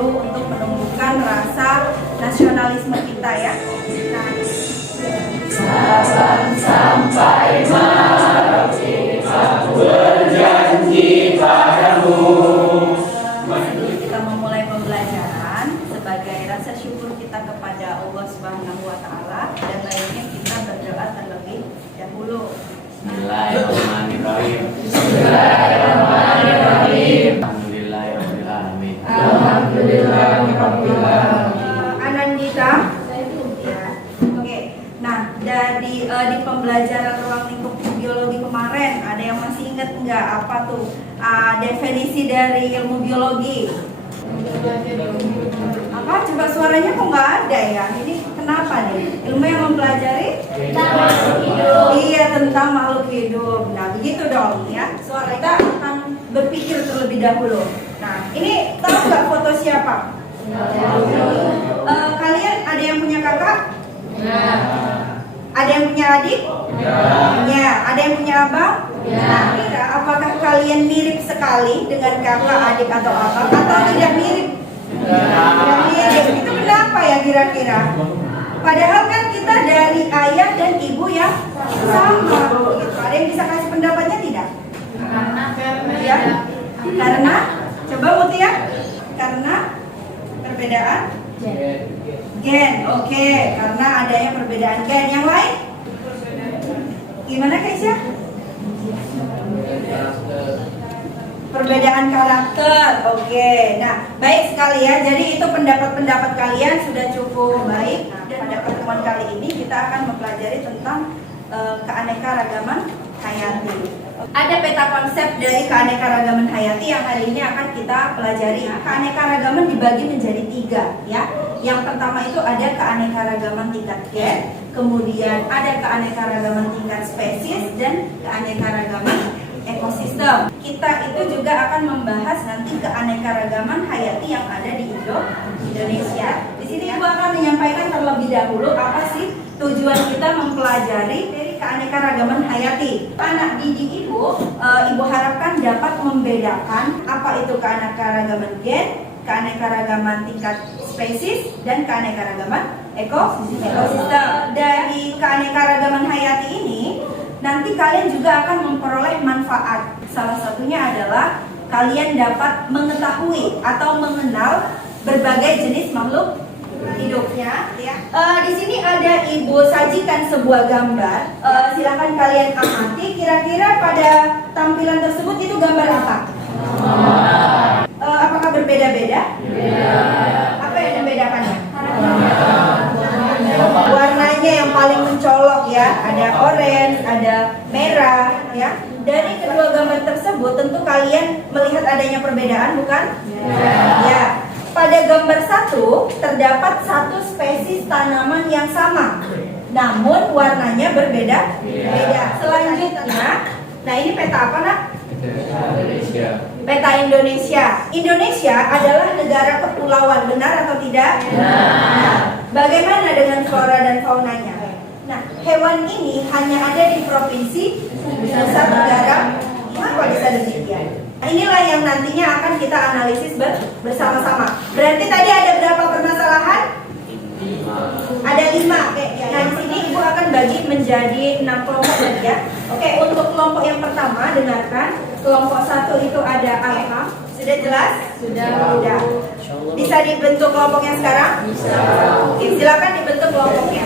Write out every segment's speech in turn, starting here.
dahulu untuk menumbuhkan rasa nasionalisme kita ya. Nah, Sabang sampai Merauke aku berjanji padamu. sebelum kita memulai pembelajaran, sebagai rasa syukur kita kepada Allah Subhanahu wa Ta'ala, dan lainnya kita berdoa terlebih dahulu. Bismillahirrahmanirrahim. Bismillahirrahmanirrahim. Alhamdulillahirrahmanirrahim. Alhamdulillahirrahmanirrahim. Anandita. Ya. Oke. Nah, di pembelajaran ruang lingkup biologi kemarin, ada yang masih ingat nggak apa tuh definisi dari ilmu biologi? Apa? Coba suaranya kok nggak ada ya? Ini kenapa nih? Ilmu yang mempelajari Tentang makhluk hidup. Iya, tentang makhluk hidup. Nah, begitu dong ya. Suara kita akan berpikir terlebih dahulu. Nah, ini tahu nggak foto siapa? Kalian ada yang punya kakak? Ada yang punya adik? Ya. Ada yang punya abang? Nah, kira apakah kalian mirip sekali dengan kakak, adik atau abang, atau tidak mirip? Tidak mirip. Itu kenapa ya kira-kira? Padahal kan kita dari ayah dan ibu yang sama. Gitu. Ada yang bisa kasih pendapatnya tidak? Ya. Karena coba Mutia. Karena perbedaan gen. Oke, karena adanya perbedaan gen. Yang lain? Gimana Keisha? Perbedaan karakter. Oke. Nah, baik sekali ya. Jadi itu pendapat-pendapat kalian sudah cukup baik. Nah, pada pertemuan kali ini kita akan mempelajari tentang keanekaragaman hayati. Ada peta konsep dari keanekaragaman hayati yang hari ini akan kita pelajari. Keanekaragaman dibagi menjadi 3 ya. Yang pertama itu ada keanekaragaman tingkat gen, kemudian ada keanekaragaman tingkat spesies, dan keanekaragaman ekosistem. Kita itu juga akan membahas nanti keanekaragaman hayati yang ada di Indonesia. Di sini Ibu akan menyampaikan terlebih dahulu apa sih tujuan kita mempelajari dari keanekaragaman hayati. Anak didik Ibu harapkan dapat membedakan apa itu keanekaragaman gen, keanekaragaman tingkat spesies, dan keanekaragaman ekosistem. Dari keanekaragaman hayati ini nanti kalian juga akan memperoleh manfaat. Salah satunya adalah kalian dapat mengetahui atau mengenal berbagai jenis makhluk hidupnya. Ya. Di sini ada Ibu sajikan sebuah gambar. Silakan kalian amati. Kira-kira pada tampilan tersebut itu gambar apa? Apakah berbeda-beda? Apa yang membedakannya? Warnanya yang paling mencolok ya, ada orange, ada merah ya. Dari kedua gambar tersebut tentu kalian melihat adanya perbedaan, bukan? Ya. Pada gambar 1 terdapat 1 spesies tanaman yang sama, namun warnanya berbeda. Selanjutnya, nah ini peta apa nak? Peta Indonesia. Indonesia adalah negara kepulauan, benar atau tidak? Nah, bagaimana dengan flora dan faunanya? Nah, hewan ini hanya ada di provinsi Nusa Tenggara. Mengapa bisa demikian? Inilah yang nantinya akan kita analisis bersama-sama. Berarti tadi ada berapa permasalahan? Ada 5. Oke. Nah, di sini Ibu akan bagi menjadi 6 kelompok tadi ya. Oke, untuk kelompok yang pertama dengarkan. Kelompok 1 itu ada alham. Sudah jelas? Sudah. Bisa dibentuk kelompoknya sekarang? Bisa. Oke, silakan dibentuk kelompoknya.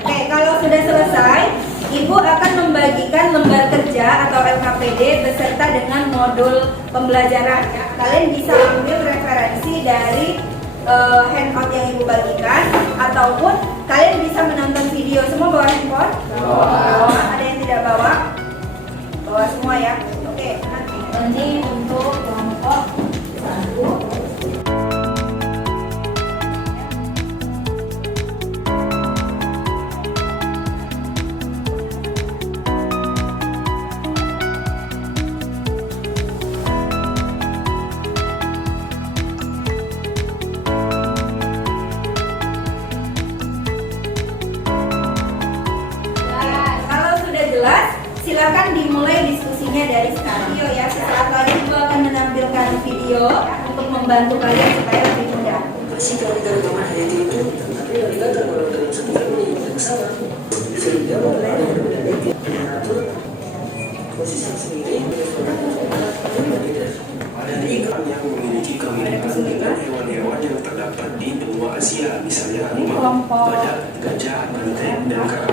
Oke, kalau sudah selesai, Ibu akan membagikan lembar kerja atau LKPD beserta dengan modul pembelajaran. Kalian bisa ambil referensi dari handout yang Ibu bagikan, ataupun kalian bisa menonton video. Semua bawa handphone? Bawa. Ada yang tidak bawa? Bawa semua ya. Oke, nanti ini untuk kelompok 1. video ya. Sesaat lagi Ibu akan menampilkan video untuk membantu kalian supaya lebih mudah. Masih keanekaragaman hayati itu terlibat tergolong dalam satu famili yang sama, sehingga mengatur posisi sendiri berbeda. Dari ikan yang memiliki kemiripan dengan hewan-hewan yang terdapat di benua Asia, misalnya harimau, badak, gajah, banteng, dan kera.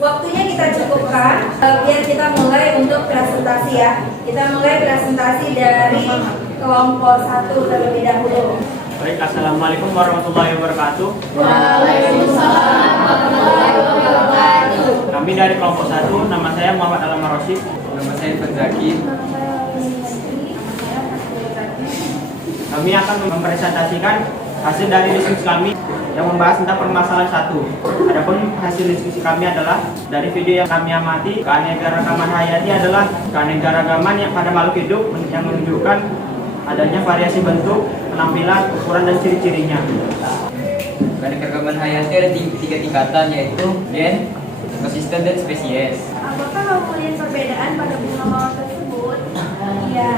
Waktunya kita cukupkan biar kita mulai untuk presentasi ya. Kita mulai presentasi dari kelompok 1 terlebih dahulu. Baik, assalamualaikum warahmatullahi wabarakatuh. Waalaikumsalam warahmatullahi wabarakatuh. Kami dari kelompok 1, nama saya Muhammad Alam Rosyid. Nama saya Fadzaki. Kami akan mempresentasikan hasil dari diskusi kami yang membahas tentang permasalahan 1. Adapun hasil diskusi kami adalah dari video yang kami amati, keanekaragaman hayati adalah keanekaragaman yang pada makhluk hidup yang menunjukkan adanya variasi bentuk, penampilan, ukuran, dan ciri-cirinya. Keanekaragaman hayati ada tiga tingkatan, yaitu gen, ekosistem, dan spesies. Apakah kamu melihat perbedaan pada bunga mawar tersebut? Iya.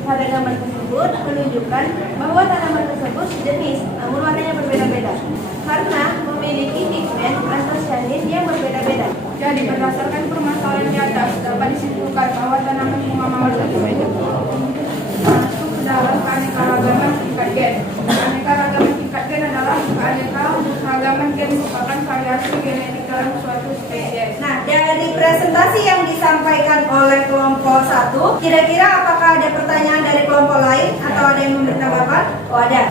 Pada gambar tersebut menunjukkan bahwa tanaman tersebut sejenis, namun warnanya berbeda-beda karena memiliki pigmen antosianin yang berbeda-beda. Jadi berdasarkan permasalahan di atas dapat disimpulkan bahwa tanaman bunga mawar tersebut masuk ke dalam keanekaragaman tingkat gen. Keanekaragaman tingkat gen adalah keanekaragaman gen merupakan variasi genetik dalam suatu spesies. Nah, dari presentasi yang disampaikan oleh kelompok 1, kira-kira apakah ada pertanyaan dari kelompok lain atau ada yang memberi tanggapan? Oh, ada.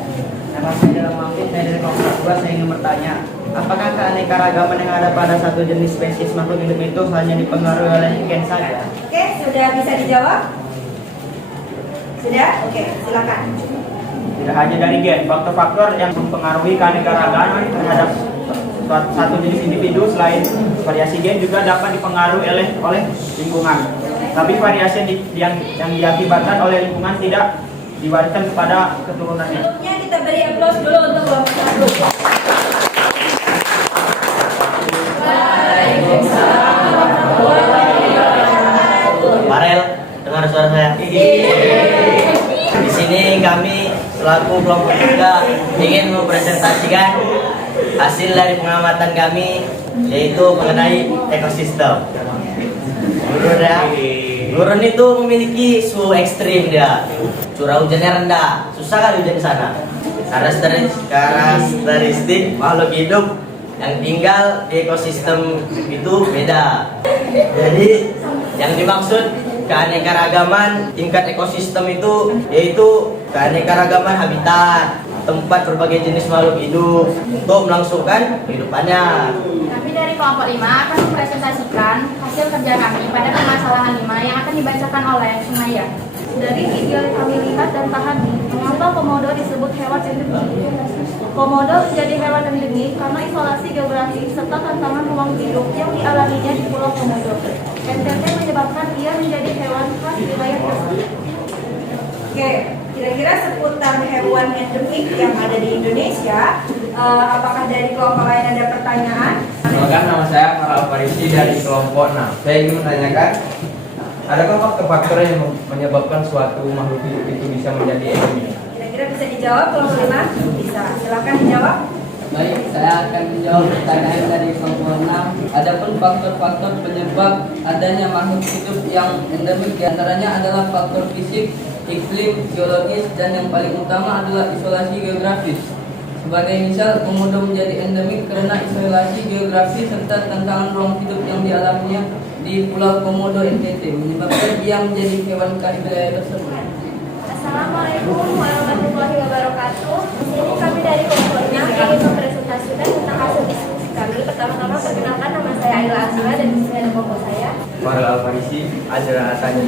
Nama saya adalah Mahfud, saya dari kelompok 2. Saya ingin bertanya, apakah keanekaragaman yang ada pada satu jenis spesies makhluk hidup itu hanya dipengaruhi oleh gen saja? Oke, sudah bisa dijawab? Sudah? Oke, silakan. Tidak hanya dari gen, faktor-faktor yang mempengaruhi keanekaragaman terhadap satu jenis individu selain variasi gen juga dapat dipengaruhi oleh lingkungan. Tapi variasi yang diakibatkan oleh lingkungan tidak diwariskan kepada keturunannya. Sebelumnya kita beri aplaus dulu untuk kelompok 1. Farel, dengar suara saya? Di sini kami selaku kelompok 3 ingin mempresentasikan hasil dari pengamatan kami, yaitu mengenai ekosistem. Gurun itu memiliki suhu ekstrim dia. Curah hujannya rendah, susah kali hujan di sana. Karakteristik makhluk hidup yang tinggal di ekosistem itu beda. Jadi yang dimaksud keanekaragaman tingkat ekosistem itu yaitu keanekaragaman habitat, tempat berbagai jenis makhluk hidup untuk melangsungkan kehidupannya. Kami dari kelompok 5 akan mempresentasikan hasil kerja kami pada permasalahan 5 yang akan dibacakan oleh Sumaya. Dari video yang kami lihat dan pahami, mengapa komodo disebut hewan endemik? Komodo menjadi hewan endemik karena isolasi geografis serta tantangan ruang hidup yang dialaminya di Pulau Komodo. NTT menyebabkan ia menjadi hewan khas wilayah tersebut. Oke, kira-kira seputar hewan endemik yang ada di Indonesia, apakah dari kelompok lain ada pertanyaan? Perkenalkan, nama saya Farel Farisi dari kelompok 6. Saya ingin menanyakan, adakah faktor-faktor yang menyebabkan suatu makhluk hidup itu bisa menjadi endemik? Kira-kira bisa dijawab kelompok 5? Bisa, silakan dijawab. Baik, saya akan menjawab pertanyaan dari kelompok 6. Adapun faktor-faktor penyebab adanya makhluk hidup yang endemik diantaranya adalah faktor fisik, iklim, geologis, dan yang paling utama adalah isolasi geografis. Sebagai misal, komodo menjadi endemik karena isolasi geografis serta tantangan ruang hidup yang dialaminya di Pulau Komodo NTT, menyebabkan ia menjadi hewan khas wilayah tersebut. Assalamualaikum warahmatullahi wabarakatuh. Di sini kami dari kelompok 6 ingin mempresentasikan tentang hasil diskusi kami. Pertama-tama perkenalkan, nama saya Ayla Azra dan di sini ada kelompok saya. Farel Farisi, Azra Hasanju.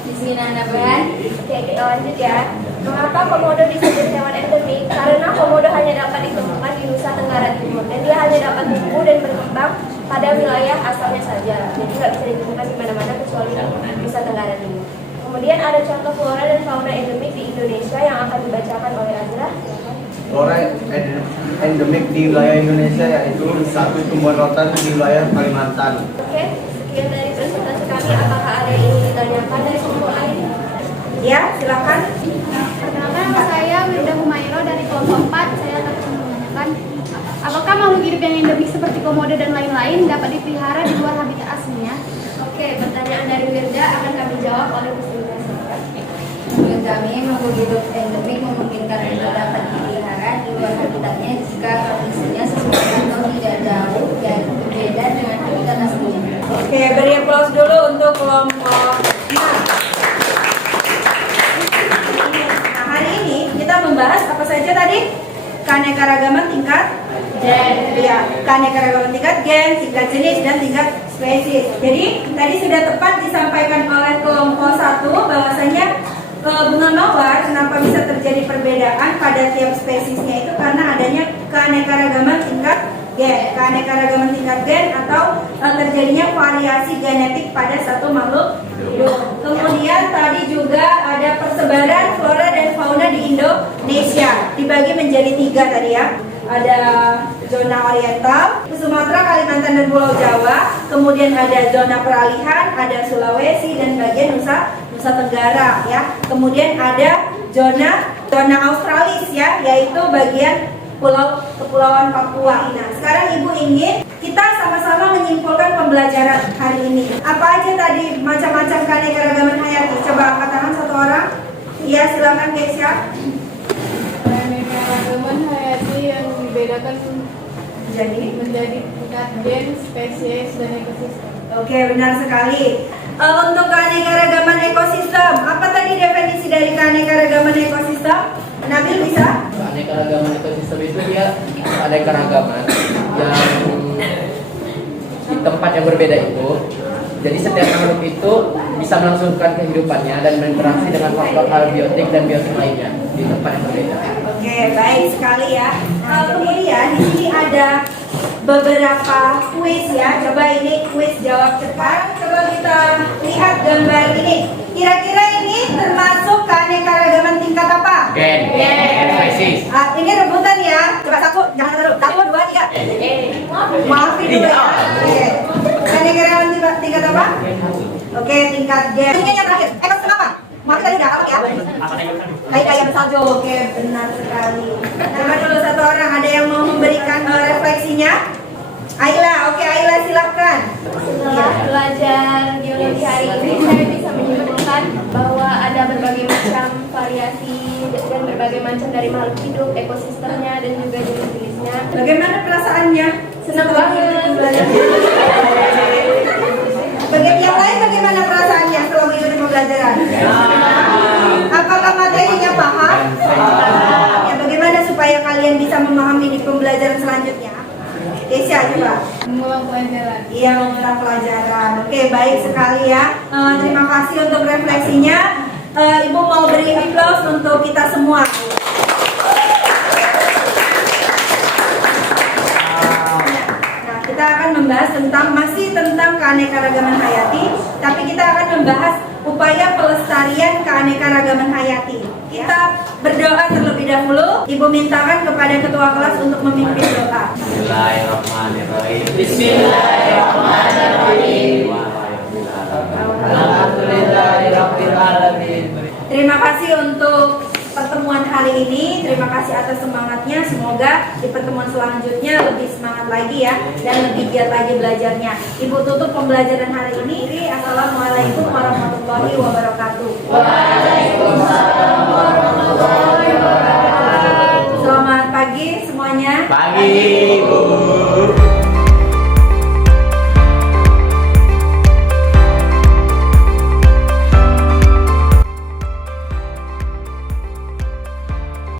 Di sini Nana Bahan. Oke, kita lanjut ya. Mengapa komodo disebut hewan endemik? Karena komodo hanya dapat ditemukan di Nusa Tenggara Timur dan dia hanya dapat tumbuh dan berkembang pada wilayah asalnya saja. Jadi nggak bisa ditemukan di mana-mana kecuali Nusa Tenggara Timur. Kemudian ada contoh flora dan fauna endemik di Indonesia yang akan dibacakan oleh Azra. Flora endemik di wilayah Indonesia yaitu satu tumbuhan lautan di wilayah Kalimantan. Oke, sekian dari presentasi kami. Apakah ada yang ingin ditanyakan dari kelompok lain? Ya, silakan. Perkenalkan, nama saya Wirda Humairo dari kelompok 4. Saya akan menanyakan, apakah makhluk hidup yang endemik seperti komodo dan lain-lain dapat dipelihara di luar habitat aslinya? Oke, pertanyaan dari Wirda akan kami jawab oleh Bu Sylvia. Menurut kami, makhluk hidup endemik memungkinkan untuk dapat dipelihara di luar habitatnya jika kondisinya sesuai atau tidak jauh dan berbeda dengan habitat aslinya. Oke, beri aplaus dulu untuk kelompok 5. Nah, hari ini kita membahas apa saja tadi? Keanekaragaman tingkat gen, ya, keanekaragaman tingkat gen, tingkat jenis, dan tingkat spesies. Jadi tadi sudah tepat disampaikan oleh kelompok 1 bahwasanya bunga mawar kenapa bisa terjadi perbedaan pada tiap spesiesnya itu karena adanya keanekaragaman tingkat gen. Keanekaragaman tingkat gen atau terjadinya variasi genetik pada satu makhluk hidup. Kemudian tadi juga ada persebaran flora dan fauna di Indonesia dibagi menjadi 3 tadi ya. Ada zona oriental, Sumatera, Kalimantan, dan Pulau Jawa. Kemudian ada zona peralihan, ada Sulawesi dan bagian Nusa Tenggara ya. Kemudian ada zona Australis ya, yaitu bagian Kepulauan Papua. Nah, sekarang Ibu ingin kita sama-sama menyimpulkan pembelajaran hari ini. Apa aja tadi macam-macam keanekaragaman hayati? Coba angkat tangan satu orang. Iya, silakan Keisha. Keanekaragaman hayati yang dibedakan menjadi tingkat gen, spesies, dan ekosistem. Oke, benar sekali. Untuk keanekaragaman ekosistem, apa tadi definisi dari keanekaragaman ekosistem? Nabil bisa? Keanekaragaman ekosistem itu dia keanekaragaman yang di tempat yang berbeda itu. Jadi setiap makhluk itu bisa melangsungkan kehidupannya dan berinteraksi dengan faktor abiotik dan biotik lainnya di tempat yang berbeda. Oke, baik sekali ya. Kemudian di sini ada beberapa kuis ya. Coba ini kuis jawab cepat. Coba kita lihat gambar ini. Kira-kira ini termasuk keanekaragaman tingkat apa? Gen. Spesies. Ini rebutan ya. Coba satu, jangan satu. 1, 2, 3. Maafin dulu ya. Oke. Keanekaragaman tingkat apa? Oke, tingkat gen. Ini yang terakhir. Ekosistem apa? Maafin tadi nggak apa ya? Kayak ayam salju. Oke, benar sekali. Coba dulu satu orang. Ada yang mau memberikan refleksinya? Aila, oke Aila silakan. Setelah belajar geologi hari ini, saya bisa menyimpulkan bahwa ada berbagai macam variasi dan berbagai macam dari makhluk hidup, ekosistemnya, dan juga jenis-jenisnya. Bagaimana perasaannya? Senang banget. Bagi yang lain bagaimana perasaannya setelah mengikuti pembelajaran? Apakah materinya paham? Ya, bagaimana supaya kalian bisa memahami di pembelajaran selanjutnya? Keisha coba. Mengulang pelajaran. Iya, mengulang pelajaran. Oke, baik sekali ya. Terima kasih untuk refleksinya. Ibu mau beri aplaus untuk kita semua. Nah, kita akan membahas masih tentang keanekaragaman hayati, tapi kita akan membahas upaya pelestarian keanekaragaman hayati. Kita berdoa terlebih dahulu. Ibu mintakan kepada ketua kelas untuk memimpin doa. Bismillahirrahmanirrahim. Bismillahirrahmanirrahim. Alhamdulillahirabbil alamin. Terima kasih untuk pertemuan hari ini. Terima kasih atas semangatnya. Semoga di pertemuan selanjutnya lebih semangat lagi ya dan lebih giat lagi belajarnya. Ibu tutup pembelajaran hari ini. Assalamualaikum warahmatullahi wabarakatuh. Waalaikumsalam warahmatullahi wabarakatuh. Selamat pagi semuanya. Pagi, Bu.